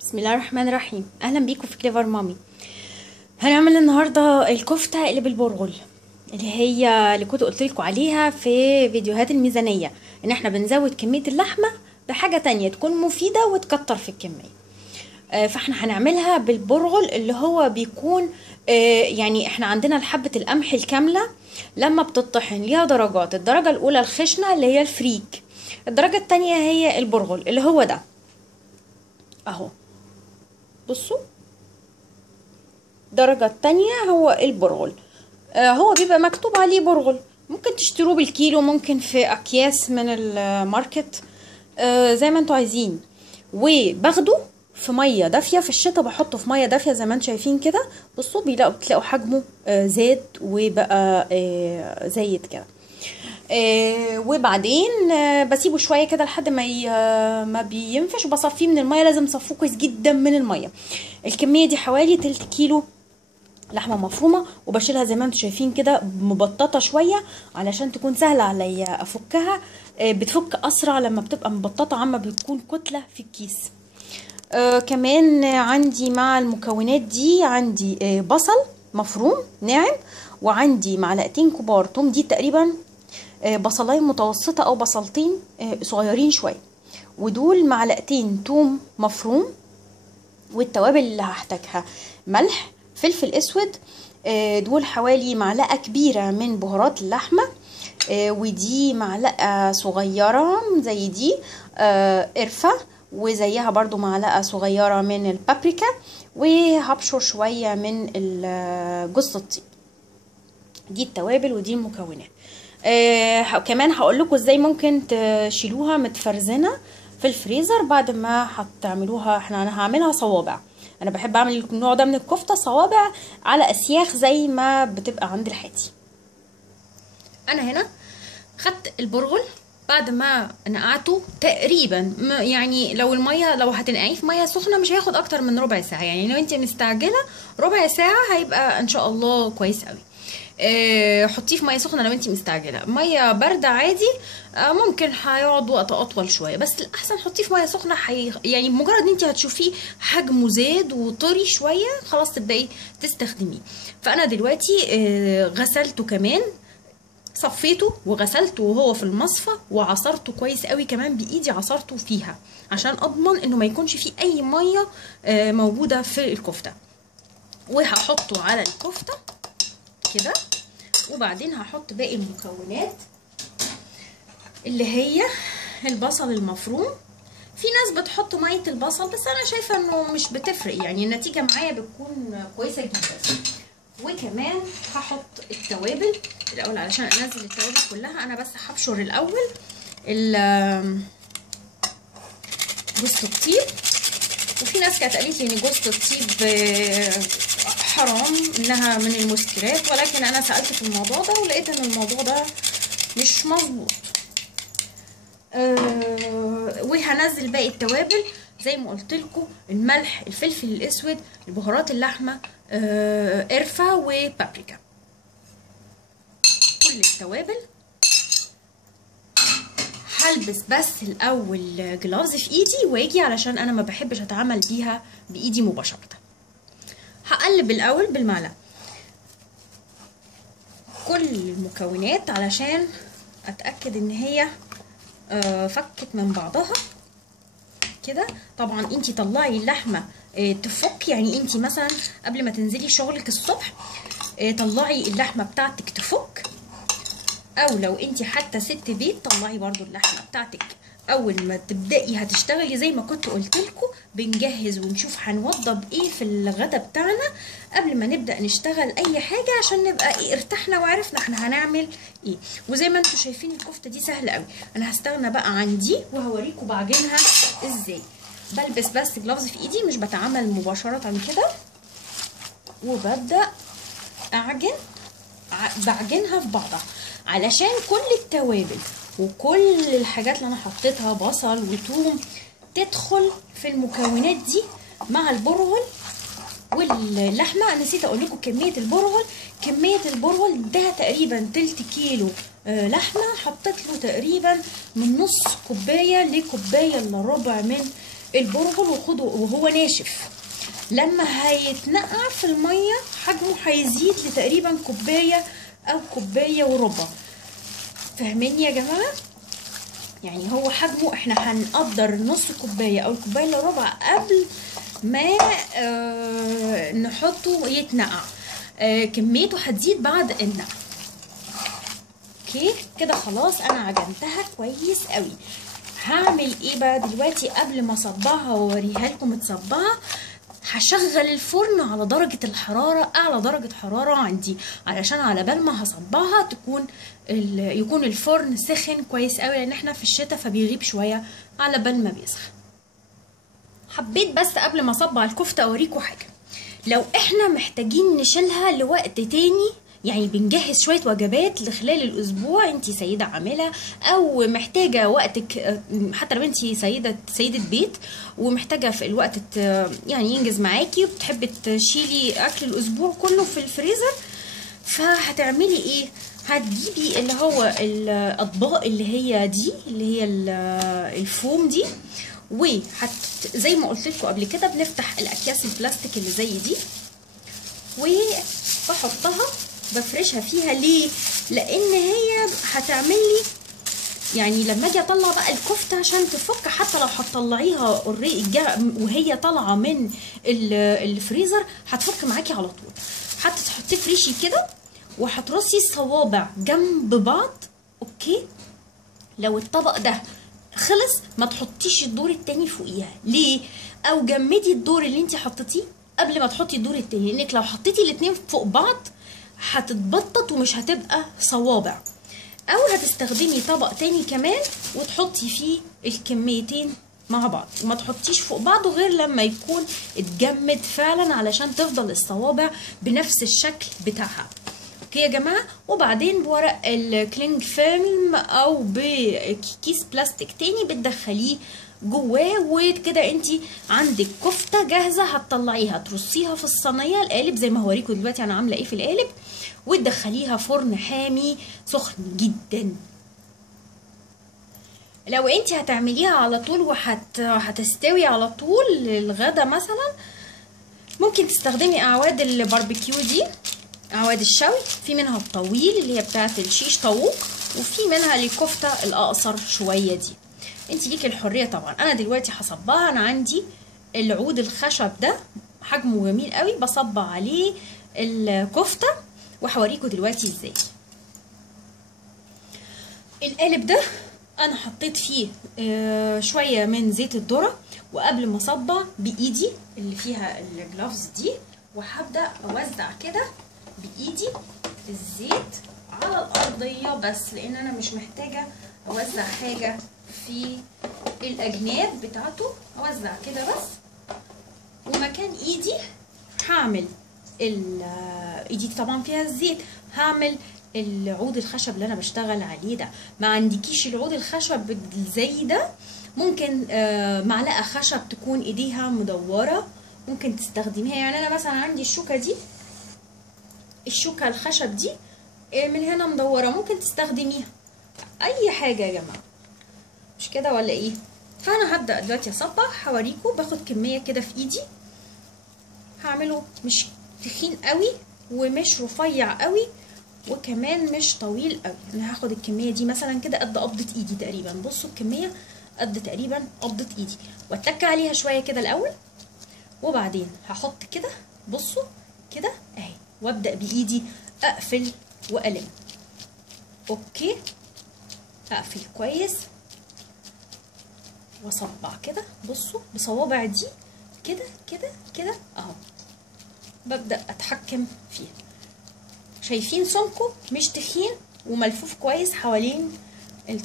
بسم الله الرحمن الرحيم. اهلا بيكم في كليفر مامي. هنعمل النهارده الكفته اللي بالبرغل، اللي كنت قلت لكم عليها في فيديوهات الميزانيه، ان احنا بنزود كميه اللحمه بحاجه تانية تكون مفيده وتكتر في الكميه. فاحنا هنعملها بالبرغل اللي هو بيكون يعني احنا عندنا حبه القمح الكامله لما بتطحن ليها درجات. الدرجه الاولى الخشنه اللي هي الفريك، الدرجه التانية هي البرغل اللي هو ده اهو. بصوا، الدرجة التانية هو البرغل. هو بيبقى مكتوب عليه برغل، ممكن تشتروه بالكيلو، ممكن في اكياس من الماركت، زي ما انتوا عايزين. وباخده في ميه دافيه، في الشتاء بحطه في ميه دافيه زي ما انتوا شايفين كده. بصوا بتلاقوا حجمه زاد وبقى زايد كده. وبعدين بسيبه شويه كده لحد ما بينفش، وبصفيه من الميه. لازم تصفوه كويس جدا من الميه. الكميه دي حوالي تلت كيلو لحمه مفرومه، وبشيلها زي ما انتم شايفين كده مبططه شويه علشان تكون سهله عليا افكها. بتفك اسرع لما بتبقى مبططه عما بتكون كتله في الكيس. كمان عندي مع المكونات دي عندي بصل مفروم ناعم، وعندي معلقتين كبار توم، دي تقريبا بصلايه متوسطه او بصلتين صغيرين شويه، ودول معلقتين توم مفروم. والتوابل اللي هحتاجها ملح، فلفل اسود، دول حوالي معلقه كبيره من بهارات اللحمه، ودي معلقه صغيره زي دي قرفه، وزيها برضو معلقه صغيره من البابريكا، وهبشر شويه من جوز الطيب. دي التوابل ودي المكونات. كمان هقول لكم ازاي ممكن تشيلوها متفرزنه في الفريزر بعد ما هتعملوها. انا هعملها صوابع، انا بحب اعمل النوع ده من الكفته صوابع على اسياخ زي ما بتبقى عند الحاتي. انا هنا خدت البرغل بعد ما نقعته تقريبا، يعني لو هتنقعيه في ميه سخنه مش هياخد اكتر من ربع ساعه. يعني لو انت مستعجله ربع ساعه هيبقى ان شاء الله كويس قوي. حطيه في ميه سخنه. لو انت مستعجله ميه بارده عادي ممكن هيقعد وقت اطول شويه، بس الاحسن حطيه في ميه سخنه. يعني بمجرد ان انت هتشوفيه حجمه زاد وطري شويه خلاص تبداي تستخدميه. فانا دلوقتي غسلته كمان، صفيته وغسلته وهو في المصفى، وعصرته كويس قوي كمان بايدي، عصرته فيها عشان اضمن انه ما يكونش فيه اي ميه موجوده في الكفته. وهحطه على الكفته كده، وبعدين هحط باقي المكونات اللي هي البصل المفروم. في ناس بتحط ميه البصل، بس انا شايفه انه مش بتفرق، يعني النتيجه معايا بتكون كويسه جدا. وكمان هحط التوابل الاول علشان انزل التوابل كلها. انا بس هبشر الاول جوز الطيب. وفي ناس كانت قالت لي ان جوز الطيب حرام، انها من المسكرات، ولكن انا سالت في الموضوع ده ولقيت ان الموضوع ده مش مظبوط. وهنزل باقي التوابل زي ما قلت لكم: الملح، الفلفل الاسود، البهارات اللحمه، قرفه وبابريكا، كل التوابل. هلبس بس الاول جلافز في ايدي واجي علشان انا ما بحبش اتعامل بيها بايدي مباشره. هقلب الاول بالمعلقه كل المكونات علشان اتاكد ان هي فكت من بعضها كده. طبعا انتي طلعي اللحمه تفك، يعني انتي مثلا قبل ما تنزلي شغلك الصبح طلعي اللحمه بتاعتك تفك، او لو انتي حتى ست بيت طلعي برضو اللحمه بتاعتك اول ما تبداي هتشتغلي. زي ما كنت قلت لكم بنجهز ونشوف هنوضب ايه في الغدا بتاعنا قبل ما نبدا نشتغل اي حاجه، عشان نبقى ارتحنا وعرفنا احنا هنعمل ايه. وزي ما انتم شايفين الكفته دي سهله قوي. انا هستغنى بقى عن دي وهوريكم بعجنها ازاي. بلبس بس جلافز في ايدي، مش بتعامل مباشره كده، وببدا بعجنها في بعضها علشان كل التوابل وكل الحاجات اللي انا حطيتها بصل وثوم تدخل في المكونات دي مع البرغل واللحمه. نسيت اقول لكم كميه البرغل ده تقريبا تلت كيلو لحمه. حطيت له تقريبا من نص كوبايه لكوبايه الا ربع من البرغل وخده وهو ناشف. لما هيتنقع في الميه حجمه هيزيد لتقريبا كوبايه او كوبايه وربع. فاهمين يا جماعه؟ يعني هو حجمه احنا هنقدر نص كوبايه او الكوبايه الا ربع قبل ما نحطه يتنقع. كميته هتزيد بعد النقع. اوكي كده خلاص انا عجنتها كويس قوي. هعمل ايه بقى دلوقتي قبل ما اصبعها واوريها لكم متصبعه؟ هشغل الفرن على درجة الحرارة، اعلى درجة حرارة عندي، علشان على بال ما هصبعها يكون الفرن سخن كويس قوي، لان احنا في الشتاء فبيغيب شوية على بال ما بيسخن. حبيت بس قبل ما اصبع الكفتة اوريكم حاجة. لو احنا محتاجين نشيلها لوقت تاني، يعني بنجهز شويه وجبات لخلال الاسبوع انت سيده عامله، او محتاجه وقتك، حتى لو انت سيده بيت ومحتاجه في الوقت يعني ينجز معاكي وبتحبي تشيلي اكل الاسبوع كله في الفريزر، فهتعملي ايه؟ هتجيبي اللي هو الاطباق اللي هي دي، اللي هي الفوم دي، زي ما قلت لكم قبل كده بنفتح الاكياس البلاستيك اللي زي دي وبحطها بفرشها فيها. ليه؟ لان هي هتعمل لي يعني لما اجي اطلع بقى الكفته عشان تفك، حتى لو هتطلعيها وهي طالعه من الفريزر هتفك معاكي على طول. هتحطي فريشي كده وهترصي الصوابع جنب بعض. اوكي، لو الطبق ده خلص ما تحطيش الدور التاني فوقيها. ليه؟ او جمدي الدور اللي انت حطيتيه قبل ما تحطي الدور التاني، لانك لو حطيتي الاتنين فوق بعض هتتبطط ومش هتبقى صوابع. او هتستخدمي طبق تاني كمان وتحطي فيه الكميتين مع بعض، وما تحطيش فوق بعض غير لما يكون اتجمد فعلا علشان تفضل الصوابع بنفس الشكل بتاعها. اوكي يا جماعه. وبعدين بورق الكلينج فيلم او بكيس بلاستيك تاني بتدخليه جواه، وكده انت عندك كفته جاهزه هتطلعيها ترصيها في الصينيه القالب زي ما هوريكم دلوقتي انا عامله ايه في القالب، وتدخليها فرن حامي سخن جدا. لو انت هتعمليها على طول وهتستوي على طول للغدا مثلا، ممكن تستخدمي اعواد الباربيكيو دي، اعواد الشوي، في منها الطويل اللي هي بتاعه الشيش طاووق، وفي منها الكفته الاقصر شويه دي. انت ليكي الحريه طبعا. انا دلوقتي هصبعها. انا عندي العود الخشب ده حجمه جميل قوي، بصبع عليه الكفته وهوريكم دلوقتي ازاي. القالب ده انا حطيت فيه شويه من زيت الذره، وقبل ما اصبع بايدي اللي فيها الجلافز دي، وهبدا اوزع كده بايدي الزيت على الارضيه بس، لان انا مش محتاجه اوزع حاجه في الاجناب بتاعته. اوزع كده بس، ومكان ايدي هعمل ايدي طبعا فيها الزيت، هعمل العود الخشب اللي انا بشتغل عليه ده. ما عندكيش العود الخشب زي ده، ممكن معلقه خشب تكون ايديها مدوره ممكن تستخدميها. يعني انا مثلا عندي الشوكه دي، الشوكه الخشب دي من هنا مدوره، ممكن تستخدميها اي حاجه يا جماعه، مش كده ولا ايه؟ فانا هبدا دلوقتي اصبع. هوريكم باخد كميه كده في ايدي، هعمله مش تخين قوي ومش رفيع قوي وكمان مش طويل قوي. انا هاخد الكميه دي مثلا كده قد قبضه ايدي تقريبا. بصوا الكميه قد تقريبا قبضه ايدي، واتك عليها شويه كده الاول، وبعدين هحط كده بصوا كده اهي، وابدا بايدي اقفل والم. اوكي، اقفل كويس واصبع كده. بصوا بصوابع دي كده كده كده اهو، ببدا اتحكم فيها. شايفين سمكه مش تخين وملفوف كويس حوالين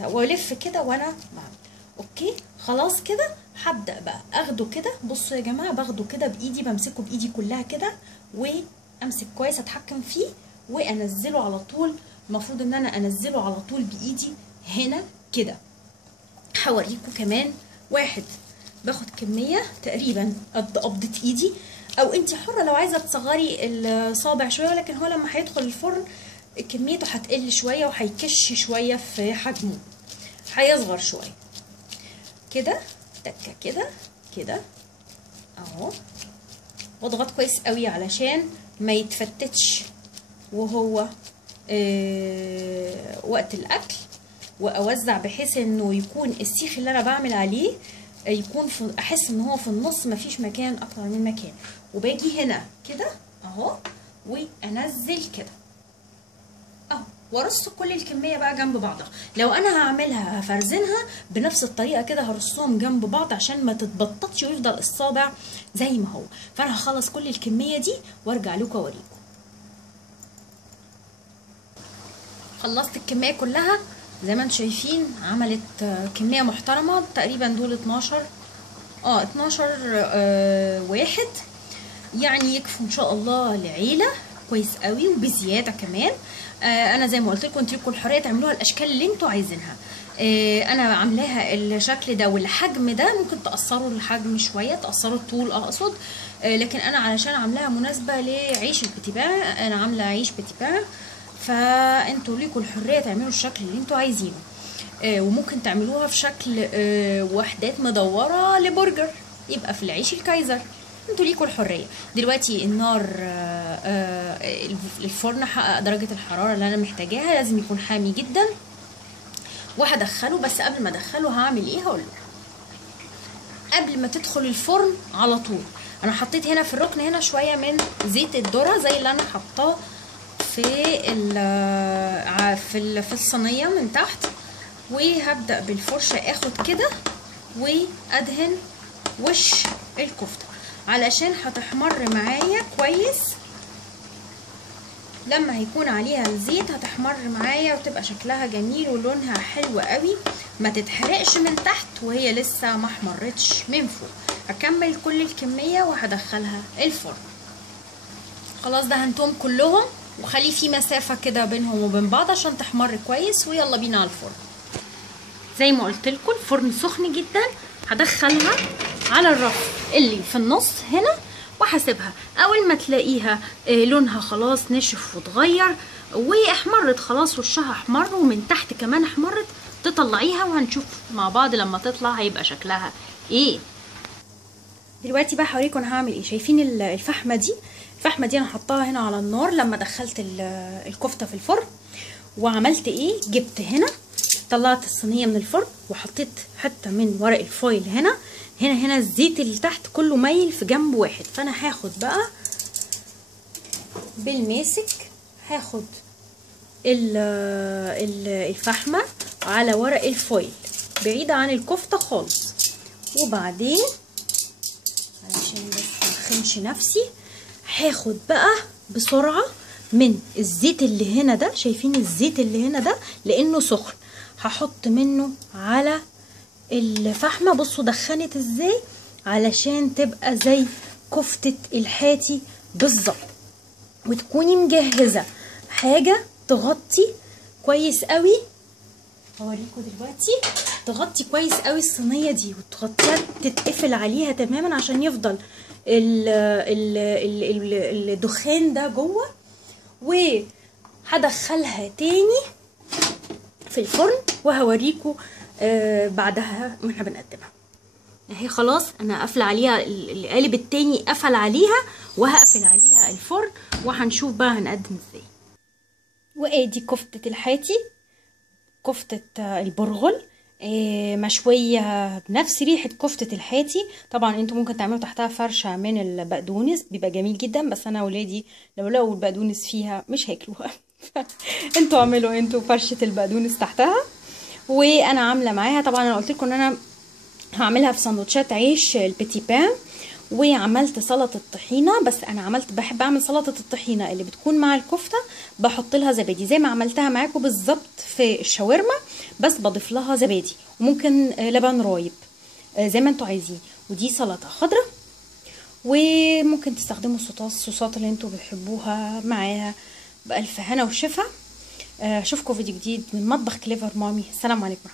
والف كده وانا بعمل. اوكي خلاص كده هبدا بقى اخده كده. بصوا يا جماعه باخده كده بايدي، بمسكه بايدي كلها كده وامسك كويس اتحكم فيه وانزله على طول. المفروض ان انا انزله على طول بايدي هنا كده. هوريكم كمان واحد باخد كميه تقريبا قد قبضه ايدي، او انت حره لو عايزه تصغري الصابع شويه، ولكن هو لما هيدخل الفرن كميته هتقل شويه وهيكش شويه في حجمه، هيصغر شويه كده تكه كده كده اهو، واضغط كويس قوي علشان ما يتفتتش وهو وقت الاكل، واوزع بحيث انه يكون السيخ اللي انا بعمل عليه يكون احس ان هو في النص مفيش مكان اكتر من مكان. وباجي هنا كده اهو وانزل كده اهو، وارص كل الكميه بقى جنب بعضها. لو انا هعملها هفرزنها بنفس الطريقه كده، هرصهم جنب بعض عشان ما تتبططش ويفضل الصابع زي ما هو. فانا هخلص كل الكميه دي وارجع لكم اوريكم. خلصت الكميه كلها زي ما انتم شايفين، عملت كميه محترمه تقريبا. دول 12 واحد، يعني يكفوا ان شاء الله لعيله كويس قوي وبزياده كمان. انا زي ما قلت لكم انتوا لكم الحريه تعملوها الاشكال اللي انتوا عايزينها. انا عاملاها الشكل ده والحجم ده، ممكن تقصروا الحجم شويه، تقصروا الطول اقصد، لكن انا علشان عاملاها مناسبه لعيش البتيبان، انا عامله عيش بتيبان، فانتوا ليكم الحريه تعملوا الشكل اللي انتوا عايزينه. وممكن تعملوها في شكل وحدات مدوره لبرجر، يبقى في العيش الكايزر. انتوا ليكوا الحريه. دلوقتي النار الفرن حقق درجه الحراره اللي انا محتاجاها، لازم يكون حامي جدا، وهدخله. بس قبل ما ادخله هعمل ايه هقول لكم. قبل ما تدخل الفرن على طول انا حطيت هنا في الركن هنا شويه من زيت الذره زي اللي انا حطاه في الصينيه من تحت، وهبدا بالفرشه اخد كده وادهن وش الكفته علشان هتحمر معايا كويس. لما هيكون عليها الزيت هتحمر معايا وتبقى شكلها جميل ولونها حلو قوي، ما تتحرقش من تحت وهي لسه ما احمرتش من فوق. هكمل كل الكميه وهدخلها الفرن. خلاص دهنتهم كلهم، وخلي في مسافه كده بينهم وبين بعض عشان تحمر كويس، ويلا بينا على الفرن. زي ما قلت لكم الفرن سخن جدا، هدخلها على الرف اللي في النص هنا وهسيبها. اول ما تلاقيها لونها خلاص نشف واتغير واحمرت خلاص، وشها احمر ومن تحت كمان احمرت، تطلعيها وهنشوف مع بعض لما تطلع هيبقى شكلها ايه. دلوقتي بقى هوريكم انا هعمل ايه. شايفين الفحمه دي؟ الفحمه دي انا حطاها هنا على النار لما دخلت الكفته في الفرن. وعملت ايه؟ جبت هنا، طلعت الصينيه من الفرن وحطيت حته من ورق الفويل هنا الزيت اللي تحت كله مايل في جنب واحد. فانا هاخد بقى بالماسك، هاخد الفحمه على ورق الفويل بعيده عن الكفته خالص، وبعدين علشان بس مخنش نفسي هاخد بقى بسرعه من الزيت اللي هنا ده. شايفين الزيت اللي هنا ده لانه سخن، هحط منه على الفحمه. بصوا دخنت ازاي علشان تبقى زي كفته الحاتي بالظبط، وتكوني مجهزه حاجه تغطي كويس قوي. هوريكم دلوقتي تغطي كويس قوي الصينيه دي وتغطيها، تتقفل عليها تماما عشان يفضل الدخان ده جوه. وهدخلها تاني في الفرن وهوريكم بعدها واحنا بنقدمها. اهي خلاص انا قافله عليها، القالب التاني قفل عليها، وهقفل عليها الفرن وهنشوف بقى هنقدم ازاي. وادي كفته الحاتي، كفته البرغل مشويه بنفس ريحه كفته الحاتي. طبعا انتوا ممكن تعملوا تحتها فرشه من البقدونس، بيبقى جميل جدا، بس انا ولادي لو لقوا البقدونس فيها مش هياكلوها. انتوا اعملوا انتوا فرشه البقدونس تحتها. وانا عامله معاها طبعا، انا قلت لكم ان انا هعملها في سندوتشات عيش البيتي بان، وعملت سلطه الطحينه. بس انا بحب اعمل سلطه الطحينه اللي بتكون مع الكفته، بحط لها زبادي زي ما عملتها معاكم بالظبط في الشاورما، بس بضيف لها زبادي وممكن لبن رايب زي ما انتوا عايزين. ودي سلطه خضراء، وممكن تستخدموا الصوصات اللي انتوا بتحبوها معاها. بألف هنا وشفا. اشوفكم فيديو جديد من مطبخ كليفر مامي. السلام عليكم.